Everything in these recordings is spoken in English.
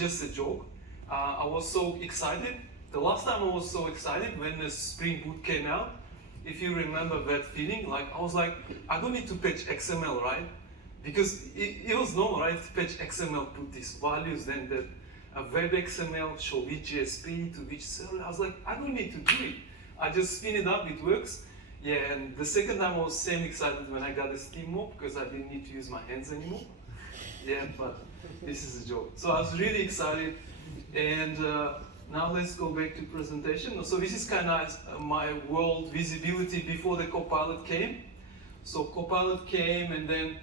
just a joke. I was so excited. The last time I was so excited when the Spring Boot came out. If you remember that feeling, like I was like, I don't need to patch XML, right? Because it was normal, right? To patch XML, put these values, then that web XML, show which GSP to which server. I was like, I don't need to do it. I just spin it up, it works. Yeah, and the second time I was same excited when I got a Steam Mob because I didn't need to use my hands anymore. Yeah, but this is a joke. So I was really excited, and now let's go back to presentation. So this is kind of my world visibility before the Copilot came. So Copilot came, and then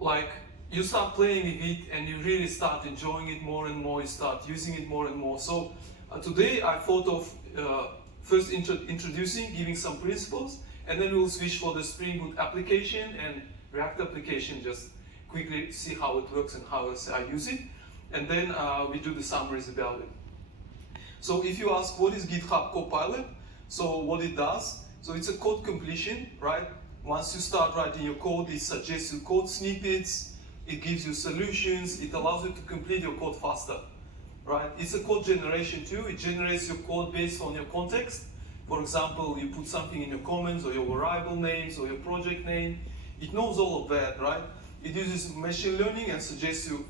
like you start playing with it, and you really start enjoying it more and more. You start using it more and more. So today I thought of first introducing, giving some principles, and then we'll switch for the Spring Boot application and React application, just quickly see how it works and how I use it. And then we do the summaries about it. So if you ask what is GitHub Copilot, so what it does, so it's a code completion, right? Once you start writing your code, it suggests you code snippets, it gives you solutions, it allows you to complete your code faster, right? It's a code generation too. It generates your code based on your context. For example, you put something in your comments or your variable names or your project name. It knows all of that, right? It uses machine learning and suggests you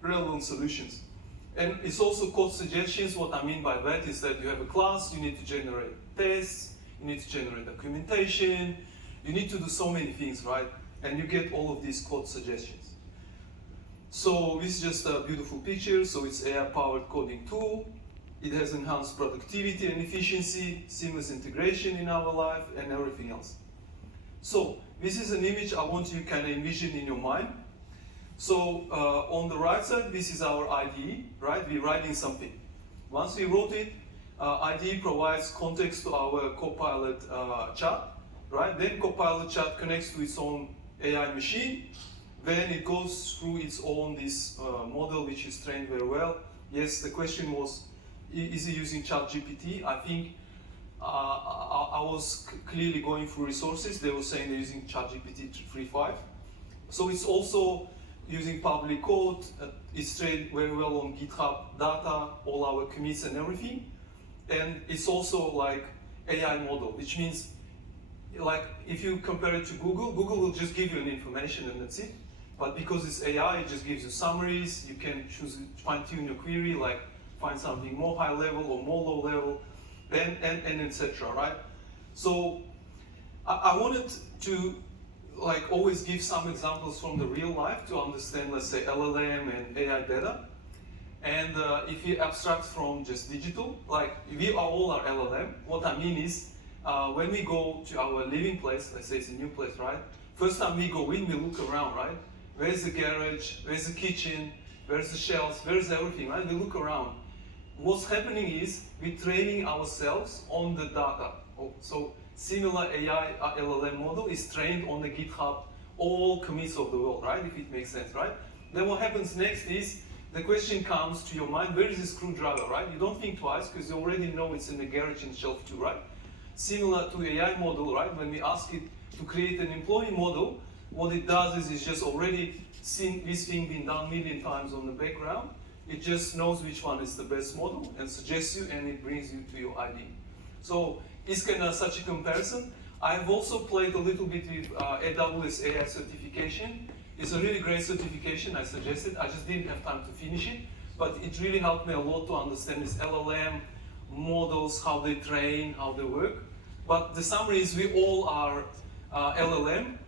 relevant solutions. And it's also code suggestions. What I mean by that is that you have a class, you need to generate tests, you need to generate documentation, you need to do so many things, right? And you get all of these code suggestions. So this is just a beautiful picture. So it's AI-powered coding tool. It has enhanced productivity and efficiency, seamless integration in our life, and everything else. So this is an image I want you to kind of envision in your mind. So on the right side, this is our IDE, right? We're writing something. Once we wrote it, IDE provides context to our Copilot chat, right? Then Copilot chat connects to its own AI machine. Then it goes through its own this model, which is trained very well. Yes, the question was, is it using ChatGPT? I think I was clearly going through resources. They were saying they're using ChatGPT 3.5. So it's also using public code. It's trained very well on GitHub data, all our commits and everything. And it's also like AI model, which means like if you compare it to Google, Google will just give you an information and that's it. But because it's AI, it just gives you summaries. You can choose, fine-tune your query, like find something more high level or more low level, and etc. Right? So I wanted to like always give some examples from the real life to understand, let's say, LLM and AI better. And if you abstract from just digital, like we are all our LLM. What I mean is, when we go to our living place, let's say it's a new place, right? First time we go in, we look around, right? Where's the garage? Where's the kitchen? Where's the shelves? Where's everything, right? We look around. What's happening is we're training ourselves on the data. So similar AI LLM model is trained on the GitHub, all commits of the world, right? If it makes sense, right? Then what happens next is the question comes to your mind, where is the screwdriver, right? You don't think twice because you already know it's in the garage and shelf too, right? Similar to AI model, right? When we ask it to create an employee model, what it does is it's just already seen this thing being done a million times on the background. It just knows which one is the best model and suggests you, and it brings you to your ID. So it's kind of such a comparison. I've also played a little bit with AWS AI certification. It's a really great certification, I suggest it. I just didn't have time to finish it, but it really helped me a lot to understand this LLM models, how they train, how they work. But the summary is we all are LLM,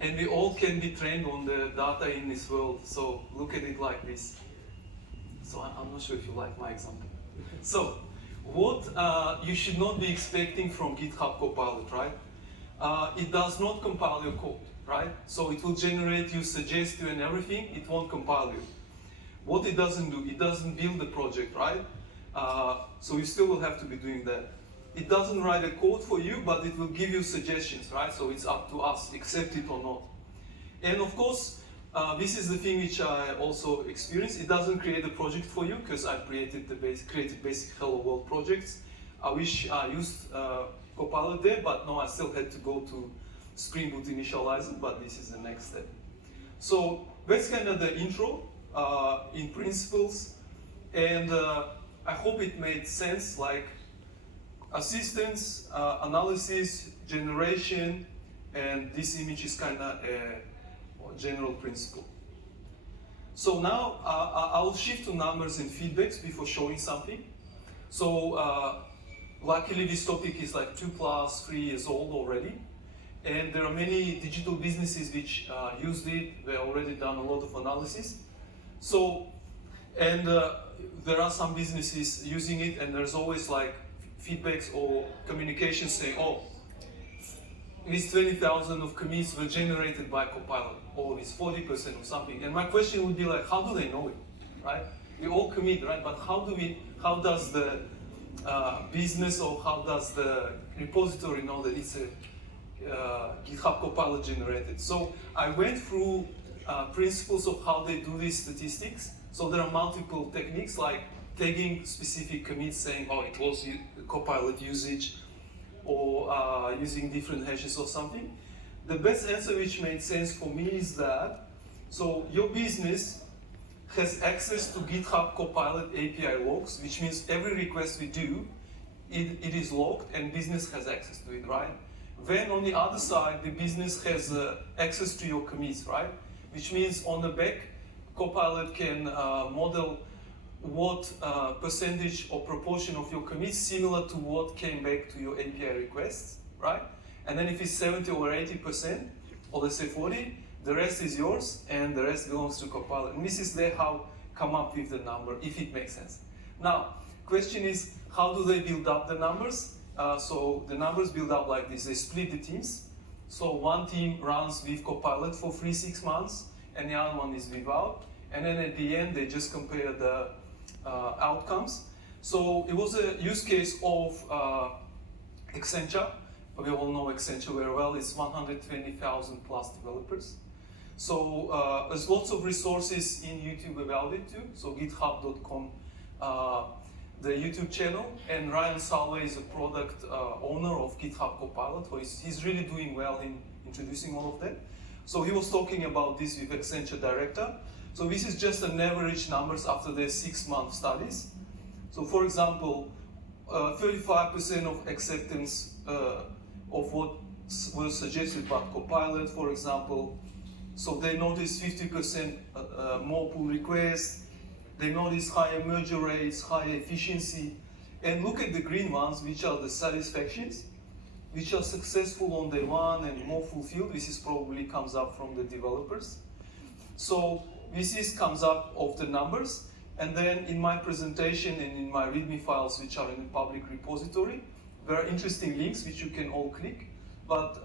and we all can be trained on the data in this world. So look at it like this. So I'm not sure if you like my example. So what you should not be expecting from GitHub Copilot, right? It does not compile your code, right? So it will generate you, suggest you and everything. It won't compile you. What it doesn't do, it doesn't build the project, right? So you still will have to be doing that. It doesn't write a code for you, but it will give you suggestions, right? So it's up to us, accept it or not. And of course, this is the thing which I also experienced. It doesn't create a project for you because I created basic Hello World projects. I wish I used Copilot there, but no, I still had to go to Spring Boot initializer, but this is the next step. So that's kind of the intro in principles, and I hope it made sense, like assistance, analysis, generation, and this image is kind of a general principle. So now I'll shift to numbers and feedbacks before showing something. So luckily this topic is like 2 plus 3 years old already. And there are many digital businesses which used it. They've already done a lot of analysis. So, and there are some businesses using it, and there's always like feedbacks or communication saying, oh, these 20,000 of commits were generated by Copilot, or it's 40% or something. And my question would be like, how do they know it, right? We all commit, right? But how does the business or how does the repository know that it's a GitHub Copilot generated? So I went through principles of how they do these statistics. So there are multiple techniques like tagging specific commits saying, oh, it was Copilot usage, or using different hashes or something. The best answer which made sense for me is that, so your business has access to GitHub Copilot API logs, which means every request we do, it is logged and business has access to it, right? Then on the other side, the business has access to your commits, right? Which means on the back, Copilot can model what percentage or proportion of your commits similar to what came back to your API requests, right? And then if it's 70 or 80%, or let's say 40, the rest is yours and the rest belongs to Copilot. And this is how come up with the number, if it makes sense. Now, question is, how do they build up the numbers? So the numbers build up like this. They split the teams. So one team runs with Copilot for 3-6 months, and the other one is without. And then at the end, they just compare the outcomes. So it was a use case of Accenture. We all know Accenture very well. It's 120,000 plus developers. So there's lots of resources in YouTube about it too. So github.com, the YouTube channel, and Ryan Salway is a product owner of GitHub Copilot. So he's really doing well in introducing all of that. So he was talking about this with Accenture director. So this is just an average numbers after their 6-month studies. So for example, 35% of acceptance of what was suggested by Copilot, for example. So they noticed 50% more pull requests. They noticed higher merger rates, higher efficiency. And look at the green ones, which are the satisfactions, which are successful on day one and more fulfilled. This is probably comes up from the developers. So this comes up of the numbers. And then in my presentation and in my README files, which are in the public repository, there are interesting links which you can all click. But,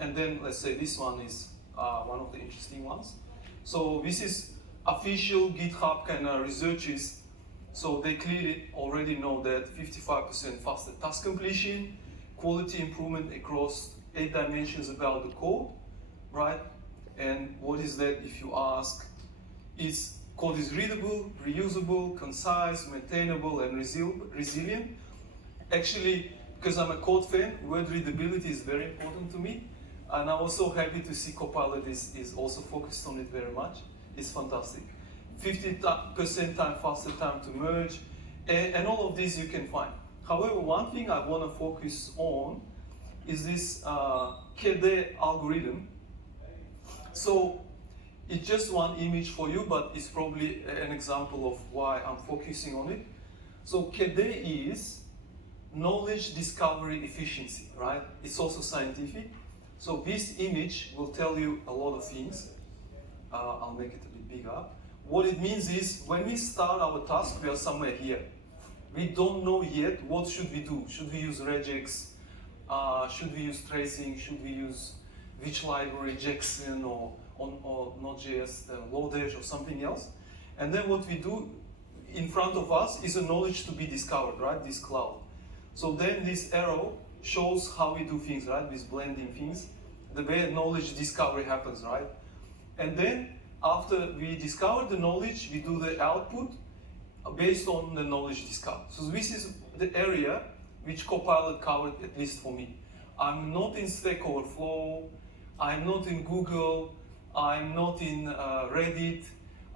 and then let's say this one is one of the interesting ones. So this is official GitHub kind of researches. So they clearly already know that 55% faster task completion, quality improvement across 8 dimensions about the code, right? And what is that if you ask? Code is readable, reusable, concise, maintainable, and resilient. Actually, because I'm a code fan, word readability is very important to me. And I'm also happy to see Copilot is also focused on it very much. It's fantastic. 50% time faster time to merge, and all of these you can find. However, one thing I want to focus on is this KDE algorithm. So it's just one image for you, but it's probably an example of why I'm focusing on it. So KDE is knowledge discovery efficiency, right? It's also scientific. So this image will tell you a lot of things. I'll make it a bit bigger. What it means is when we start our task, we are somewhere here. We don't know yet what should we do. Should we use regex? Should we use tracing? Should we use which library, Jackson or Node.js, Lodash or something else? And then what we do in front of us is a knowledge to be discovered, right? This cloud. So then this arrow shows how we do things, right? This blending things, the way knowledge discovery happens, right? And then after we discover the knowledge, we do the output based on the knowledge discovered. So this is the area which Copilot covered, at least for me. I'm not in Stack Overflow, I'm not in Google, I'm not in Reddit.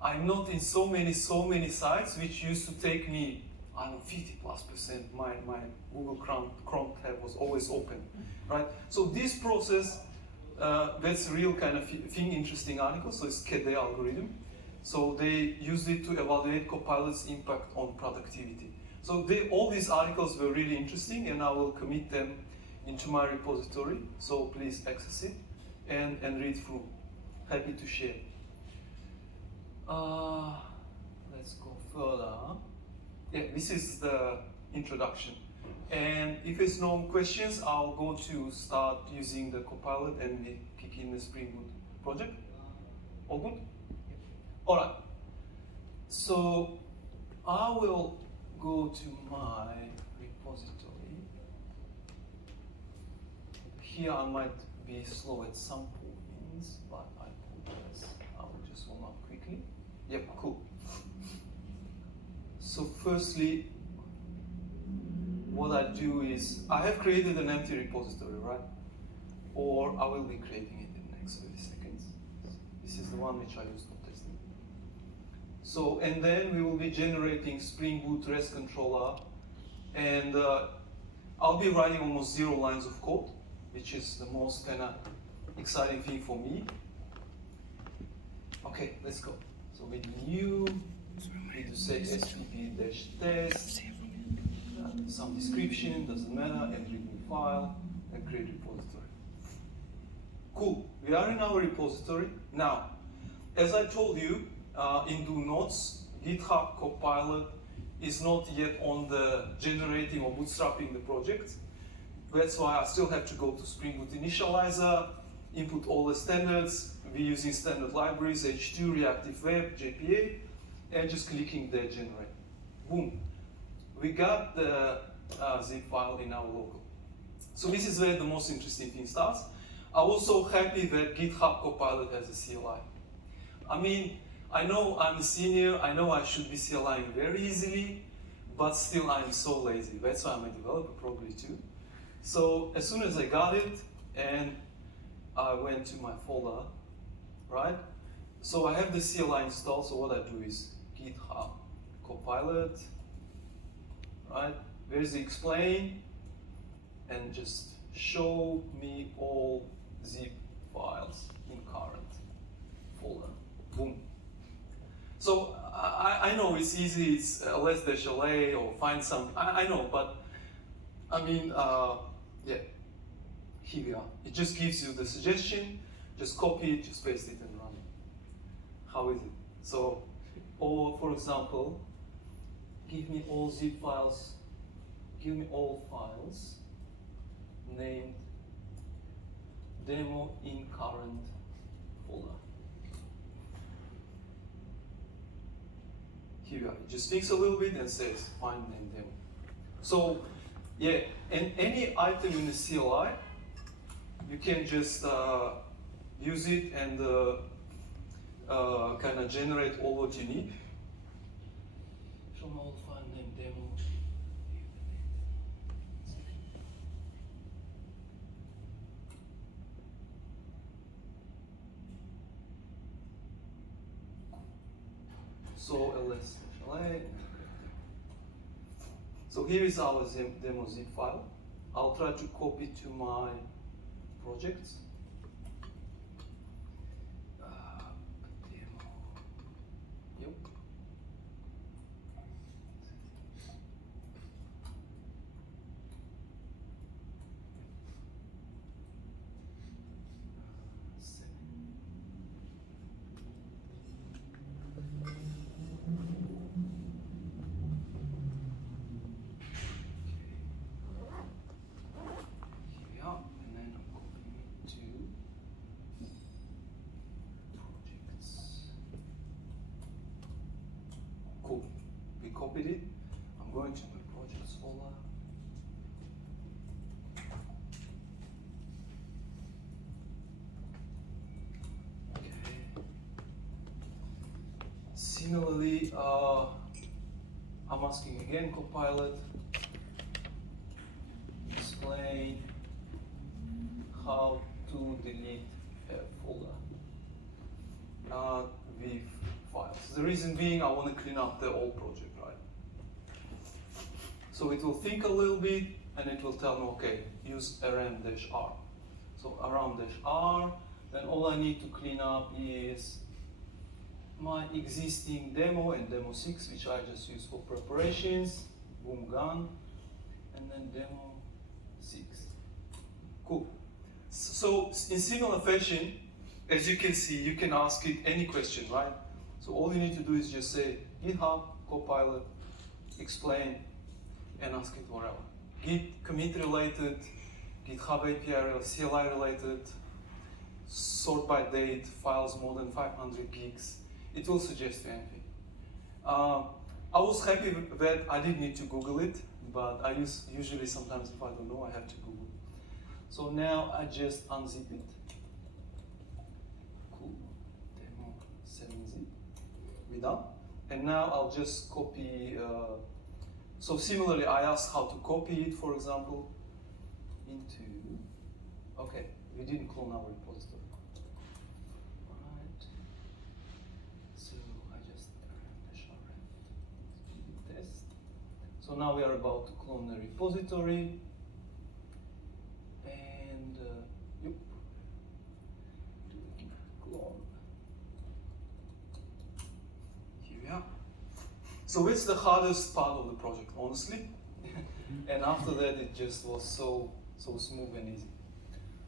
I'm not in so many sites which used to take me, I don't know, 50+%. My Google Chrome tab was always open, right? So this process, that's a real kind of thing, interesting article. So it's KDE algorithm. So they used it to evaluate Copilot's impact on productivity. So all these articles were really interesting, and I will commit them into my repository. So please access it and read through. Happy to share. Let's go further. Yeah, this is the introduction. And if there's no questions, I'll go to start using the Copilot and we kick in the Spring Boot project. All good? All right. So I will go to my repository. Here I might be slow at some points, but I apologize. I will just warm up quickly. Yep, cool. So firstly, what I do is, I have created an empty repository, right? Or I will be creating it in the next 30 seconds. This is the one which I use for testing. So, and then we will be generating Spring Boot REST controller, and I'll be writing almost 0 lines of code, which is the most kind of exciting thing for me. Okay, let's go. So with new, we need to say spp-test, some description, doesn't matter, and readme file, and create repository. Cool, we are in our repository. Now, as I told you, in Do Notes, GitHub Copilot is not yet on the generating or bootstrapping the project. That's why I still have to go to Spring Boot Initializer, input all the standards. We're using standard libraries, H2, Reactive Web, JPA, and just clicking there, generate. Boom. We got the zip file in our local. So this is where the most interesting thing starts. I'm also happy that GitHub Copilot has a CLI. I mean, I know I'm a senior, I know I should be CLIing very easily, but still I'm so lazy. That's why I'm a developer probably too. So as soon as I got it, and I went to my folder, right? So I have the CLI installed, so what I do is GitHub Copilot, right? There's the explain, and just show me all zip files in current folder. Boom. So I know it's easy, it's ls-la or find some, I know, but I mean, yeah, here we are. It just gives you the suggestion, just copy it, just paste it and run it. How is it? So, or for example, give me all zip files, give me all files named demo in current folder. Here we are. It just thinks a little bit and says find name demo. So yeah, and any item in the CLI, you can just use it and kind of generate all what you need. Show me all file name demo. So ls-la. So here is our demo zip file. I'll try to copy to my projects. Demo. Yep. Cool. We copied it. I'm going to my projects folder. Okay. Similarly, I'm asking again Copilot, explain how to delete a folder. with files. The reason being, I want to clean up the old project, right? So it will think a little bit, and it will tell me, okay, use rm-r. So rm-r, then all I need to clean up is my existing demo and demo 6, which I just use for preparations. Boom, gone. And then demo 6. Cool. So in similar fashion, as you can see, you can ask it any question, right? So all you need to do is just say GitHub, Copilot, explain, and ask it whatever. Git commit related, GitHub API, CLI related, sort by date, files more than 500 gigs. It will suggest you anything. I was happy that I didn't need to Google it, but I usually sometimes if I don't know, I have to Google it. So now I just unzip it. Cool. Demo 7zip. We're done. And now I'll just copy. So similarly, I asked how to copy it, for example, into. Okay, we didn't clone our repository. Alright. So I just test. So now we are about to clone the repository. And yep. Do clone. Here we are. So it's the hardest part of the project, honestly. And after that, it just was so smooth and easy.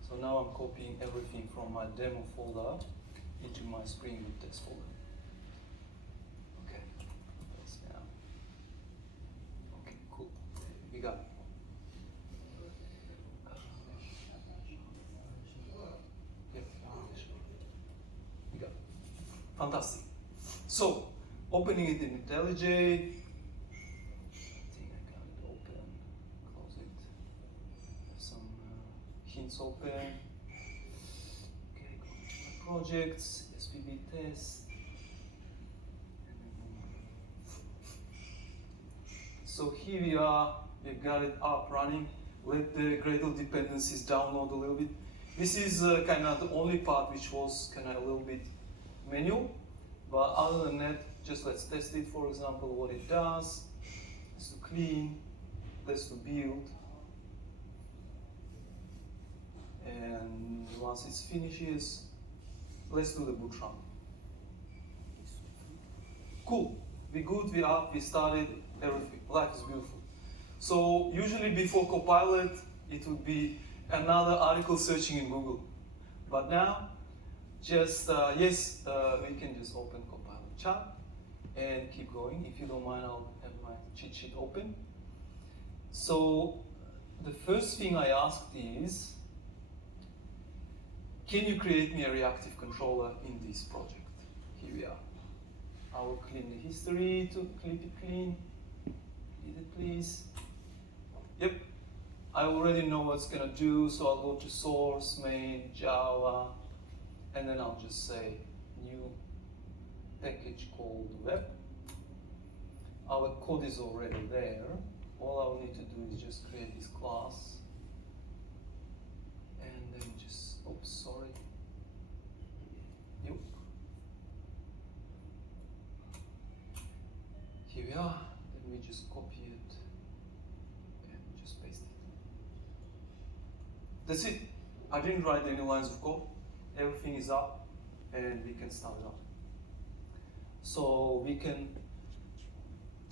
So now I'm copying everything from my demo folder into my Spring Boot test folder. Okay, that's now. Okay, cool. We got it. Yep. We got it. Fantastic. So, opening it in IntelliJ. I think I got it open. Close it. Have some hints open. Okay, go to my projects, SPB test. So here we are, we've got it up running. Let the Gradle dependencies download a little bit. This is kind of the only part which was kind of a little bit manual. But other than that, just let's test it, for example, what it does. Let's do clean, let's do build. And once it finishes, let's do the boot run. Cool, we good, we up, we started, everything. Life is beautiful. So usually before Copilot, it would be another article searching in Google. But now, just, yes, we can just open Copilot chat and keep going. If you don't mind, I'll have my cheat sheet open. So the first thing I asked is, can you create me a reactive controller in this project? Here we are. I will clean the history to keep it clean. Delete it, please. Yep. I already know what it's gonna do, so I'll go to source, main, Java, and then I'll just say new package called web. Our code is already there. All I'll need to do is just create this class. And then just, oops, sorry. Yep. Here we are. Then we just copy it and just paste it. That's it. I didn't write any lines of code. Everything is up and we can start it up. So we can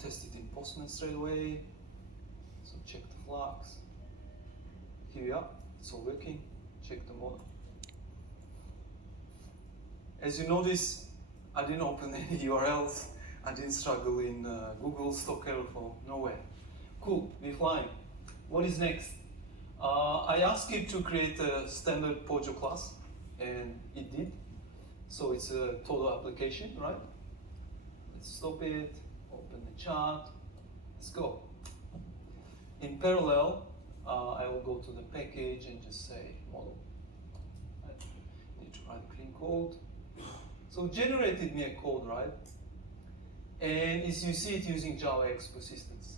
test it in Postman straight away. So check the flags. Here we are, it's all working. Check the model. As you notice, I didn't open any URLs. I didn't struggle in Google, Stock Overflow, nowhere. Cool, we're flying. What is next? I asked it to create a standard Pojo class, and it did. So it's a total application, right? Let's stop it, open the chart, let's go. In parallel, I will go to the package and just say model. I need to write clean code. So it generated me a code, right? And as you see it using JavaX persistence.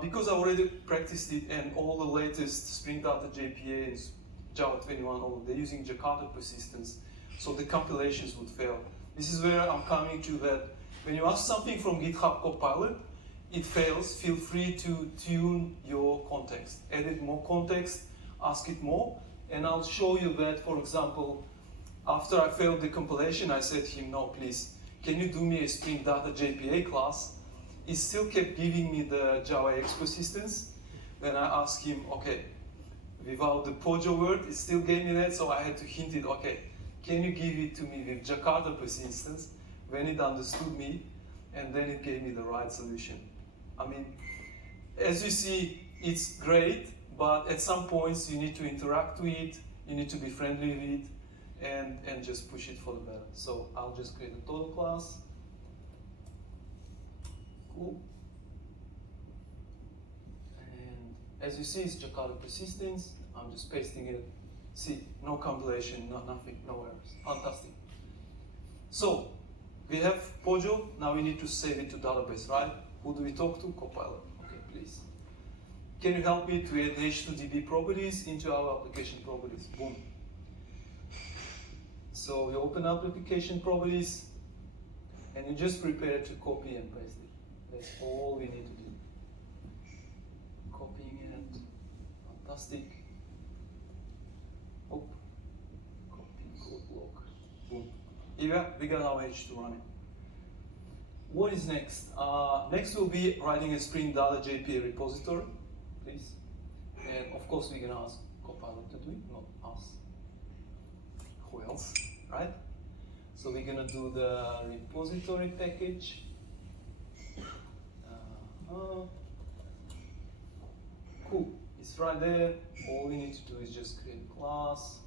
Because I already practiced it and all the latest Spring Data JPA and Java 21, they're using Jakarta persistence. so the compilations would fail. This is where I'm coming to that when you ask something from GitHub Copilot, it fails, feel free to tune your context. Edit more context, ask it more, and I'll show you that, for example, after I failed the compilation, I said to him, no, please, can you do me a Spring Data JPA class? He still kept giving me the Java persistence. Then I asked him, okay, without the Pojo word, it still gave me that, so I had to hint it, okay, can you give it to me with Jakarta persistence? When it understood me, and then it gave me the right solution. I mean, as you see, it's great, but at some points you need to interact with it, you need to be friendly with it, and just push it for the better. So I'll just create a total class. Cool. And as you see, it's Jakarta persistence. I'm just pasting it. See, no compilation, nothing, no errors. Fantastic. So we have Pojo. Now we need to save it to database, right? Who do we talk to? Copilot. Okay, please. Can you help me to add H2DB properties into our application properties? Boom. So we open up application properties, and you just prepare to copy and paste it. That's all we need to do. Copying it. Fantastic. Oh. Copy code block. Boom. Here we got our H2 running. What is next? Next will be writing a Spring Data JPA repository, please. And of course, we're gonna ask Copilot to do it, not us. Who else, right? So we're gonna do the repository package. Cool, it's right there. All we need to do is just create a class,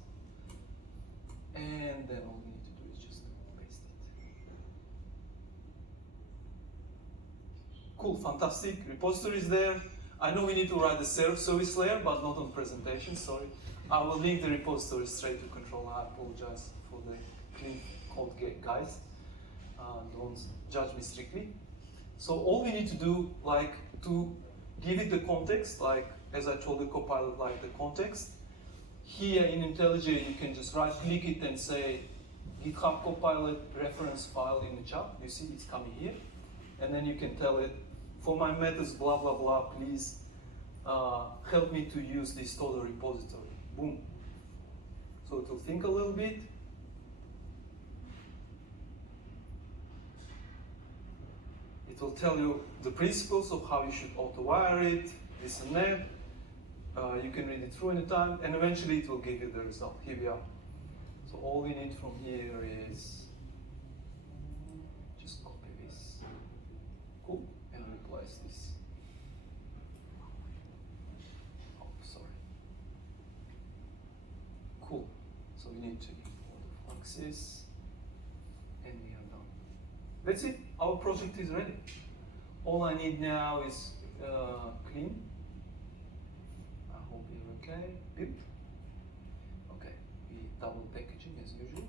and then all we need to do is just paste it. Cool, fantastic. Repository is there. I know we need to write the service layer, but not on presentation, sorry. I will link the repository straight to control. I apologize for the clean code guys. Don't judge me strictly. So all we need to do, like, to give it the context, like, as I told the Copilot, like the context. Here in IntelliJ, you can just right-click it and say, GitHub Copilot reference file in the chat. You see it's coming here. And then you can tell it, for my methods, blah, blah, blah, please help me to use this total repository. Boom. So it will think a little bit. It will tell you the principles of how you should auto-wire it, this and that. You can read it through anytime, and eventually it will give you the result. Here we are. So all we need from here is just copy this. Cool. And replace this. Oh, sorry. Cool. So we need to import the fluxes, and we are done. That's it. Our project is ready. All I need now is clean. I hope you're okay. Good. Okay. We double packaging as usual.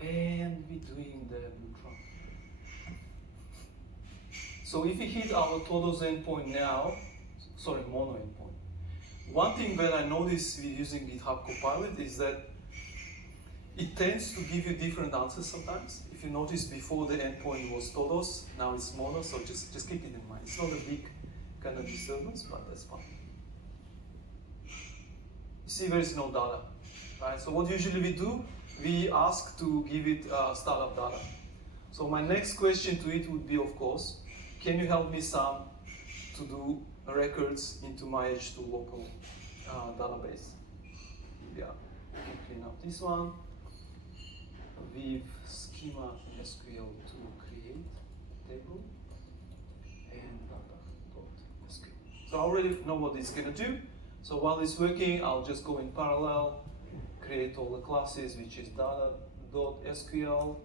And we're doing the bootstrap. So if we hit our Todos endpoint now, sorry, mono endpoint. One thing that I noticed with using GitHub Copilot is that it tends to give you different answers sometimes. If you notice, before the endpoint was Todos, now it's mono, so just keep it in mind. It's not a big kind of disturbance, but that's fine. You see there is no data, right? So what usually we do, we ask to give it startup data. So my next question to it would be, of course, can you help me some to do records into my H2 local database? Yeah, we can clean up this one. With schema SQL to create table and data.sql. So I already know what it's going to do. So while it's working, I'll just go in parallel, create all the classes, which is data.sql.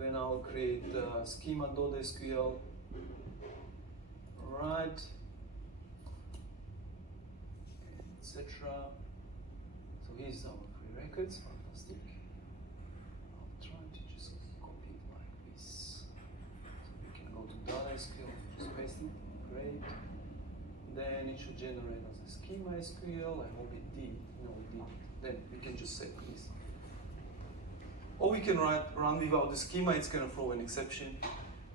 Then I'll create schema.sql. Right, etc. So here's our prerequisites. Fantastic. Data.sql, just paste it, great. Then it should generate as a schema SQL. I hope it did. No, we didn't. Then we can just say please. Or we can run without the schema, it's going to throw an exception.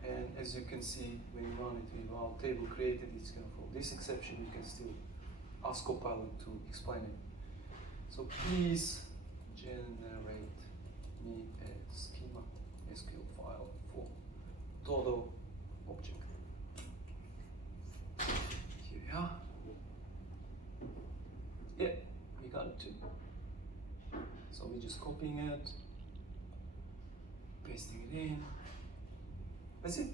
And as you can see, when you run it without table created, it's going to throw this exception. You can still ask Copilot to explain it. So please generate me a schema SQL file for Todo object. Here we are. Yeah, we got it too. So we're just copying it, pasting it in. That's it.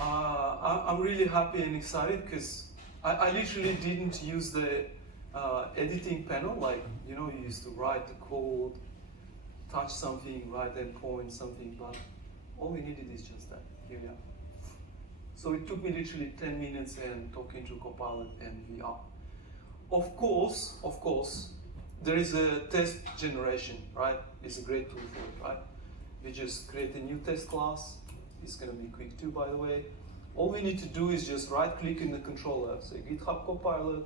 I'm really happy and excited because I literally didn't use the editing panel, like, you know, you used to write the code, touch something, write endpoint, something, but all we needed is just that. Here we are. So it took me literally 10 minutes and talking to Copilot and VR. Of course, there is a test generation, right? It's a great tool for it, right? We just create a new test class. It's going to be quick too, by the way. All we need to do is just right-click in the controller, say GitHub Copilot,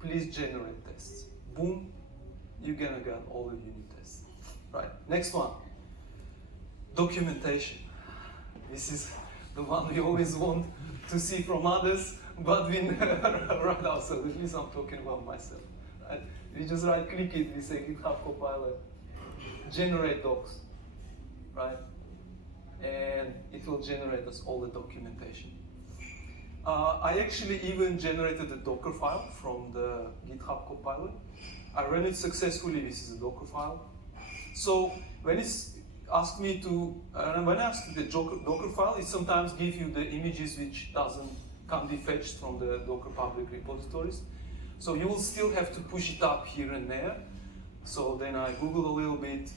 please generate tests. Boom, you're going to get all the unit tests. Right, next one, documentation. This is the one we always want to see from others, but we never write ourselves. At least I'm talking about myself. Right? We just right-click it, we say GitHub Copilot, generate docs, right? And it will generate us all the documentation. I actually even generated a Docker file from the GitHub Copilot. I ran it successfully. This is a Docker file. So when it's asked me to, when I ask the Docker file, it sometimes gives you the images which can't be fetched from the Docker public repositories. So you will still have to push it up here and there. So then I Googled a little bit.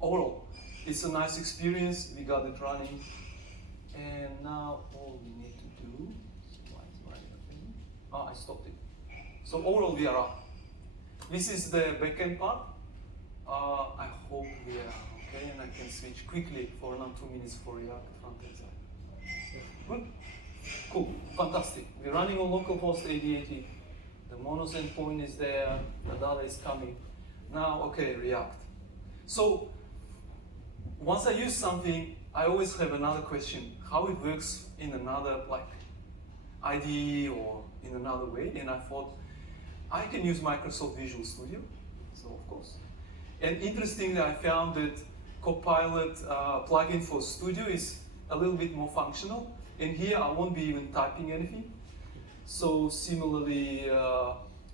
Overall, it's a nice experience. We got it running. And now all we need to do, I stopped it. So overall we are up. This is the backend part. I hope we are okay, and I can switch quickly for around 2 minutes for React front-end side. Good? Cool, fantastic. We're running on localhost 8080. The Monos endpoint is there, the data is coming. Now, okay, React. So, once I use something, I always have another question, how it works in another, like, IDE or in another way, and I thought, I can use Microsoft Visual Studio, so of course. And interestingly, I found that Copilot plugin for Studio is a little bit more functional, and here I won't be even typing anything. So similarly,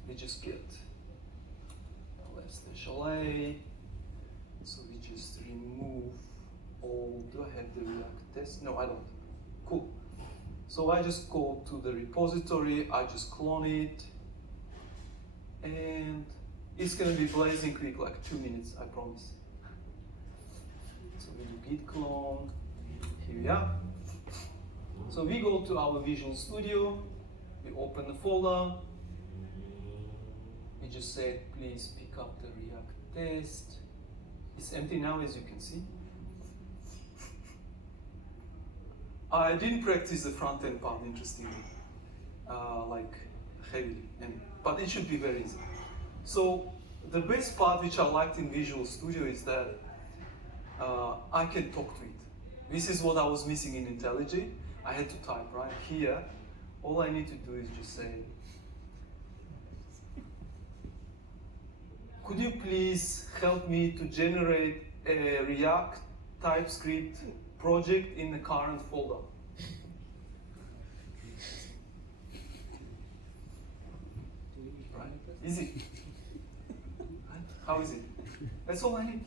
we just get ls-a. So we just remove all, do I have the React test? No, I don't. Cool. So I just go to the repository, I just clone it, and it's going to be blazing quick, like 2 minutes, I promise. So we do git clone, here we are. So we go to our Visual Studio, we open the folder, we just say, please pick up the React test. It's empty now, as you can see. I didn't practice the front-end part, interestingly, like heavily, but it should be very easy. So the best part which I liked in Visual Studio is that I can talk to it. This is what I was missing in IntelliJ. I had to type right here. All I need to do is just say, could you please help me to generate a React TypeScript project in the current folder? Right? Easy. How is it? That's all I need.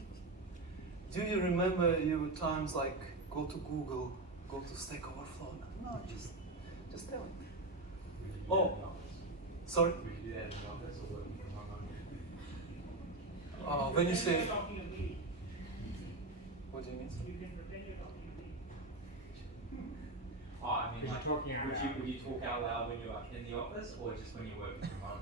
Do you remember your times like go to Google, go to Stack Overflow? No, just tell it. Oh, sorry? When you say, what do you mean? Oh, I mean, like, would you talk out loud when you're in the office, or just when you're working from home?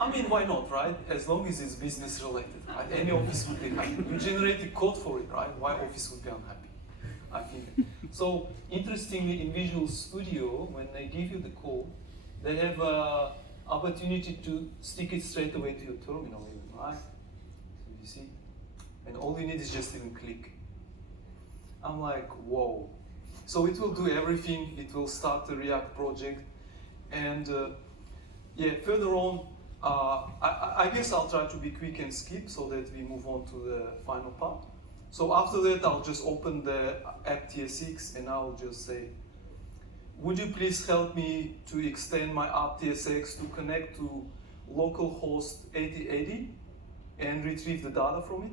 I mean, why not, right? As long as it's business related, right? Any office would be happy. You generate the code for it, right? Why office would be unhappy? I think. So, interestingly, in Visual Studio, when they give you the code, they have but you need to stick it straight away to your terminal even, right? So you see? And all you need is just even click. I'm like, whoa. So it will do everything. It will start the React project. And yeah, further on, I guess I'll try to be quick and skip so that we move on to the final part. So after that, I'll just open the app TSX and I'll just say, would you please help me to extend my app TSX to connect to localhost 8080 and retrieve the data from it?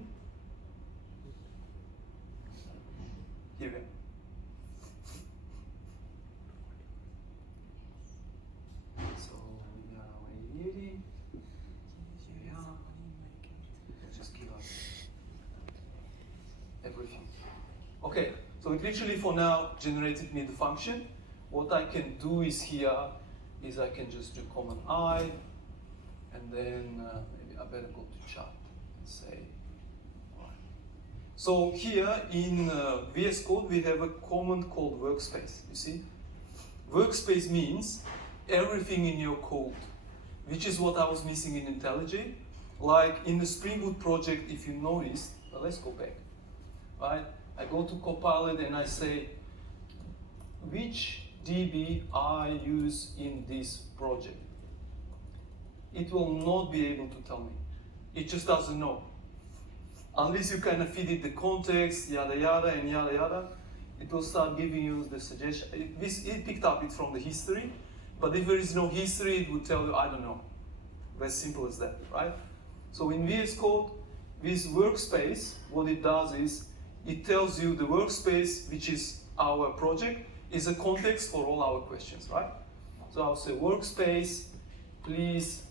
Here we are. So we are 8080. Here we are. Let's just give us everything. Okay, so it literally for now generated me the function. What I can do is here is I can just do Command I, and then maybe I better go to chat and say, right. So here in VS Code we have a command called workspace. You see, workspace means everything in your code, which is what I was missing in IntelliJ. Like in the Spring Boot project, if you noticed, let's go back. Right, I go to Copilot and I say, which DB I use in this project? It will not be able to tell me. It just doesn't know. Unless you kind of feed it the context, yada yada and yada yada, it will start giving you the suggestion. It picked up it from the history, but if there is no history, it would tell you, I don't know. As simple as that, right? So in VS Code, this workspace, what it does is, it tells you the workspace, which is our project, is a context for all our questions, right? So I'll say workspace, please,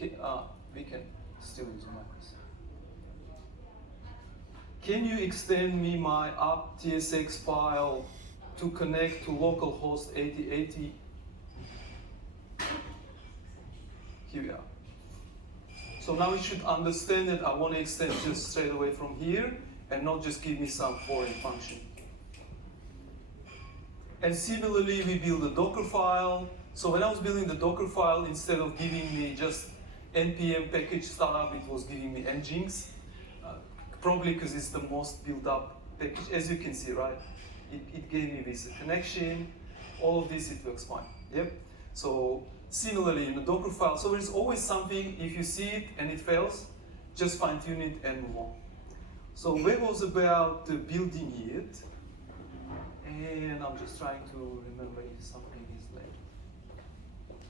we can still use macros. Can you extend me my app TSX file to connect to localhost 8080? Here we are. So now it should understand that I want to extend just straight away from here and not just give me some foreign function. And similarly, we build a Docker file. So when I was building the Docker file, instead of giving me just npm package startup, it was giving me nginx. Probably because it's the most built up package. As you can see, right? It gave me this connection. All of this, it works fine. Yep. So similarly, in the Docker file, so there's always something, if you see it and it fails, just fine tune it and move on. So that was about the building it. And I'm just trying to remember if something is left.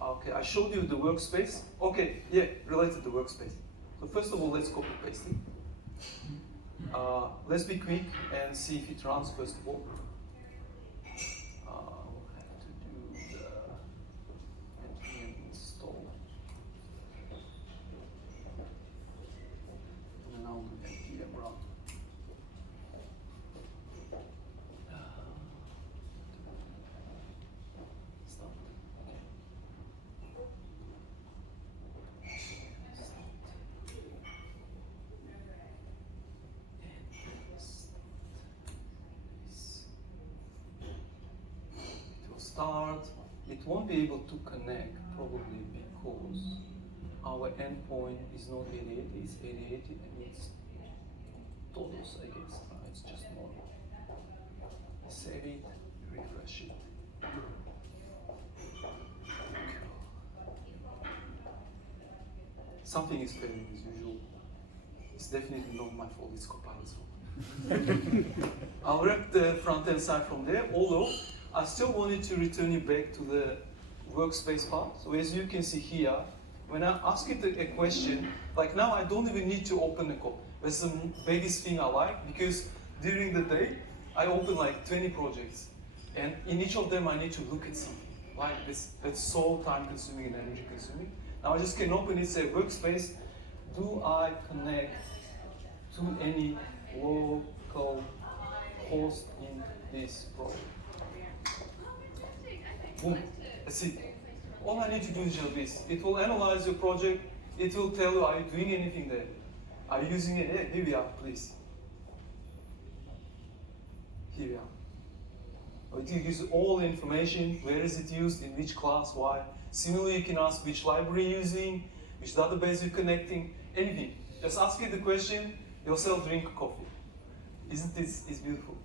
Okay, I showed you the workspace. Okay, yeah, related to the workspace. So first of all, let's copy paste it. Let's be quick and see if it runs first of all. We'll have to do the npm install. And then I'll do npm run. Start. It won't be able to connect probably because our endpoint is not 8080, it's 8080 and it's todos, I guess. It's just normal. Save it, refresh it. Something is failing as usual. It's definitely not my fault, it's Copilot's fault. I'll wrap the front end side from there, although I still wanted to return you back to the workspace part. So as you can see here, when I ask it a question, like now I don't even need to open the code. That's the biggest thing I like, because during the day, I open like 20 projects. And in each of them, I need to look at something. Like this, that's so time consuming and energy consuming. Now I just can open it, say workspace, do I connect to any local host in this project? Boom, that's it. All I need to do is just this. It will analyze your project. It will tell you, are you doing anything there? Are you using it? Yeah, here we are, please. Here we are. It gives you all the information, where is it used, in which class, why. Similarly, you can ask which library you're using, which database you're connecting, anything. Just ask it the question, yourself drink coffee. Isn't this it's beautiful?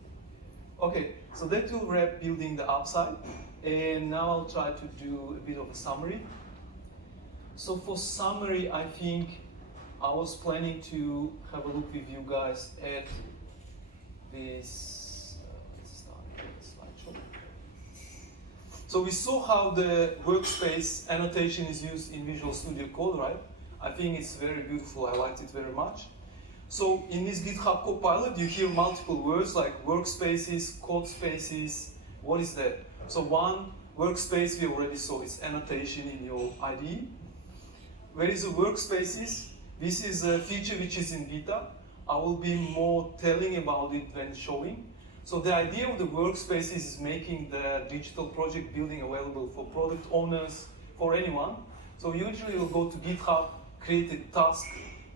Okay, so that will wrap building the upside. And now I'll try to do a bit of a summary. So for summary, I think I was planning to have a look with you guys at this, let's start with the slideshow. So we saw how the workspace annotation is used in Visual Studio Code, right? I think it's very beautiful, I liked it very much. So in this GitHub Copilot, you hear multiple words like workspaces, code spaces. What is that? So one workspace we already saw, it's annotation in your IDE. Where is the workspaces? This is a feature which is in beta. I will be more telling about it than showing. So the idea of the workspaces is making the digital project building available for product owners, for anyone. So usually you'll go to GitHub, create a task,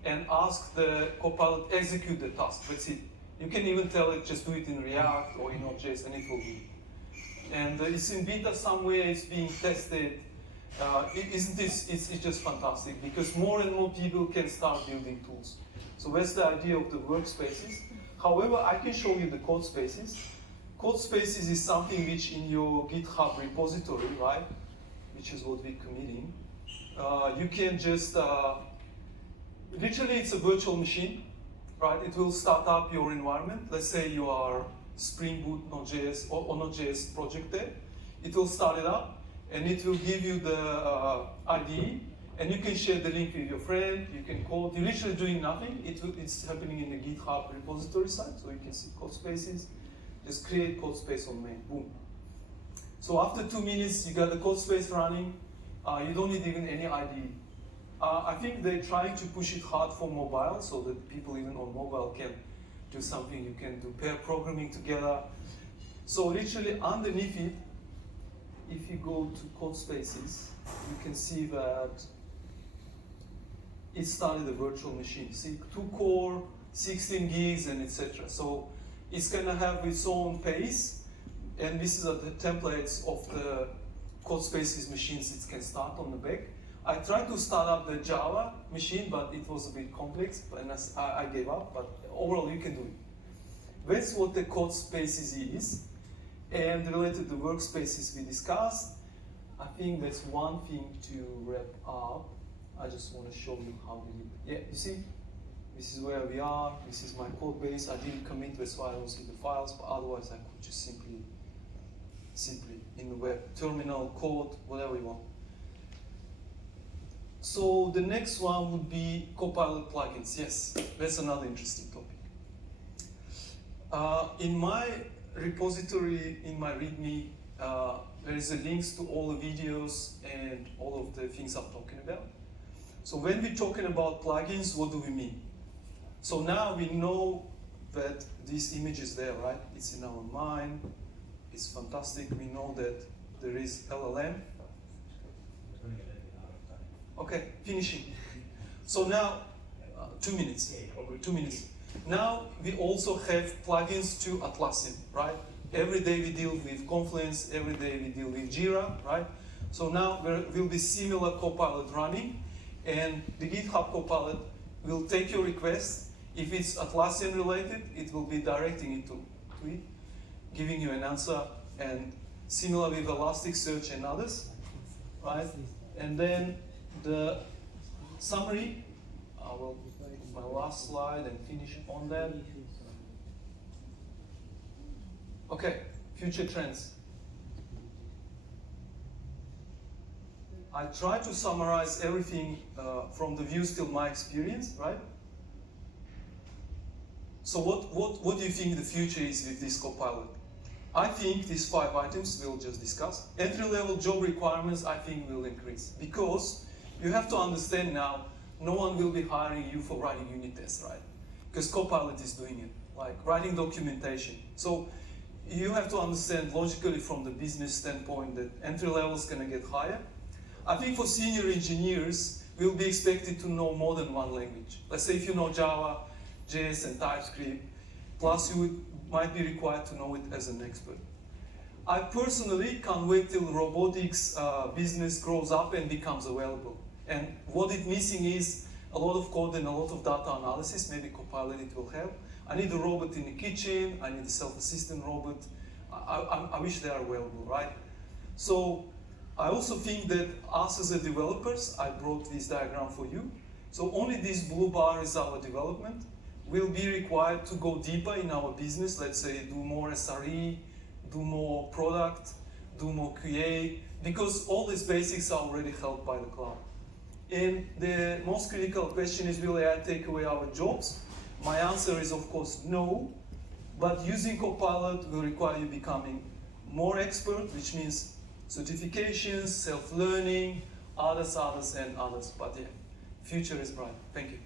and ask the Copilot execute the task. That's it. You can even tell it just do it in React or in Node.js, and it will do it. And it's in beta somewhere, it's being tested. Isn't this, it's just fantastic because more and more people can start building tools. So that's the idea of the workspaces. However, I can show you the code spaces. Code spaces is something which in your GitHub repository, right, which is what we're committing, you can just, literally it's a virtual machine, right? It will start up your environment. Let's say you are Spring Boot Node.js or Node.js project there. It will start it up and it will give you the IDE and you can share the link with your friend, you can code. You're literally doing nothing. It's happening in the GitHub repository side, so you can see code spaces. Just create code space on main, boom. So after 2 minutes, you got the code space running. You don't need even any IDE. I think they're trying to push it hard for mobile so that people even on mobile can do something. You can do pair programming together. So literally underneath it, if you go to code spaces, you can see that it started a virtual machine. See, 2 core, 16 gigs, and etc. So it's gonna have its own pace, and this is the templates of the code spaces machines it can start on the back. I tried to start up the Java machine, but it was a bit complex, and I gave up, but overall you can do it. That's what the code spaces is, and related to workspaces we discussed. I think that's one thing to wrap up. I just want to show you how we did it. Yeah, you see? This is where we are, this is my code base. I didn't commit, that's why I don't see the files, but otherwise I could just simply in the web, terminal, code, whatever you want. So the next one would be Copilot plugins. Yes, that's another interesting topic. In my repository, in my README, there is a links to all the videos and all of the things I'm talking about. So when we're talking about plugins, what do we mean? So now we know that this image is there, right? It's in our mind. It's fantastic. We know that there is LLM. Okay, finishing. So now, 2 minutes. 2 minutes. Now we also have plugins to Atlassian, right? Every day we deal with Confluence. Every day we deal with Jira, right? So now there will be similar Copilot running, and the GitHub Copilot will take your request. If it's Atlassian related, it will be directing it to it, giving you an answer, and similar with Elasticsearch and others, right? And then the summary, I will put my last slide and finish on that. Okay, future trends. I try to summarize everything from the views till my experience, right? So what do you think the future is with this Copilot? I think these 5 items we'll just discuss. Entry-level job requirements, I think, will increase because you have to understand now, no one will be hiring you for writing unit tests, right? Because Copilot is doing it, like writing documentation. So you have to understand logically from the business standpoint that entry level is going to get higher. I think for senior engineers, we'll be expected to know more than one language. Let's say if you know Java, JS, and TypeScript, plus you might be required to know it as an expert. I personally can't wait till robotics business grows up and becomes available. And what it's missing is a lot of code and a lot of data analysis. Maybe Copilot it will help. I need a robot in the kitchen. I need a self-assistant robot. I wish they are available, right? So I also think that us as a developers, I brought this diagram for you. So only this blue bar is our development. We'll be required to go deeper in our business. Let's say do more SRE, do more product, do more QA, because all these basics are already held by the cloud. And the most critical question is, will AI take away our jobs? My answer is, of course, no. But using Copilot will require you becoming more expert, which means certifications, self-learning, others, and others. But yeah, future is bright. Thank you.